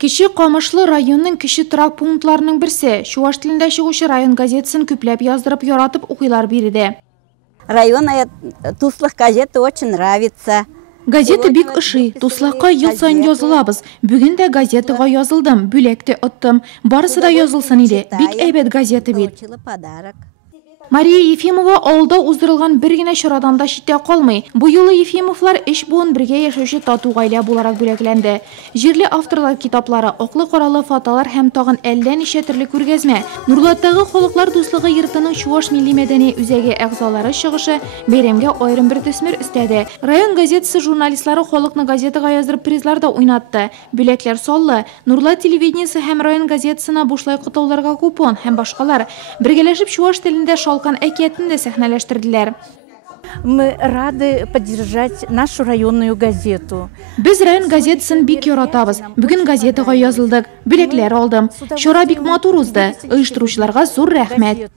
Киши Камышлы районның киши торак пунктларының берсе, Чуваш телендә чыгучы район газетасын күпләп яздырып яратып укыйлар бирде. Район Туслых газета очень нравится. Газета бик ышый, Туслакка ел сайын язылабыз. Бүген дә газетага язылдым, бүләкте оттым. Барысы да язылсын иде. Бик әйбәт газета бит. Мария Ефимова авылда уздырылган бер генә чарадан да читтә калмый. Бу юлы Ефимовлар эш буын бергә яшәүче тату гаилә буларак бүләкләнде. Җирле авторлар китаплары, аклы-каралы фотолар һәм тагын әллә ничә төрле күргәзмә. Нурлаттагы халыклар дуслыгы йортының Чуваш милли мәдәни үзәге әгъзалары чыгышы бәйрәмгә аерым бер төсмер өстәде. Район газетасы журналистлары халыкны газетага яздырып призлар да уйнатты. Бүләкләр саллы, Нурлат телевидениесе һәм район газетасына бушлай кытауларга купон һәм башкалар бергәләшеп Чуваш телендә әкиятен дә сәхнәләштерделәр. Мы рады поддержать нашу районную газету. Без район газетасын бик яратабыз. Бүген газетага язылдык, бүләкләр алдым. Чара бик матур узды. Оештыручыларга зур рәхмәт.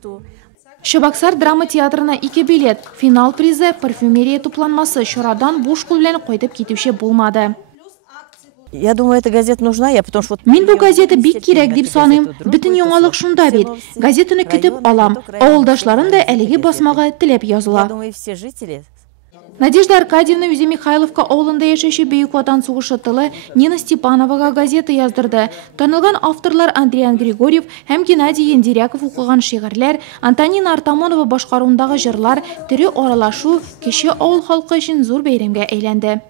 Шабаксар драма театрына 2 билет, финал призы, парфюмерия тупланмасы чарадан буш кул белән кайтып китүче булмады. Я думаю, эта газета нужна, потому что... Мин бу газета бик кирәк дип саныйм. Бөтен яңалык шунда бит. Газетаны көтеп алам. Авылдашларым да әлеге басмага теләп языла. Надежда Аркадьевна Үзе Михайловка авылында яшәүче Бөек Ватан сугышы тылы Нина Степановага газета яздырды. Танылган авторлар Андриан Григорьев һәм Геннадий Ендиряков укыган шигырьләр, Антонина Артамонова башкаруындагы җырлар, тере аралашу кеше авыл халкы өчен зур бәйрәмгә әйләнде.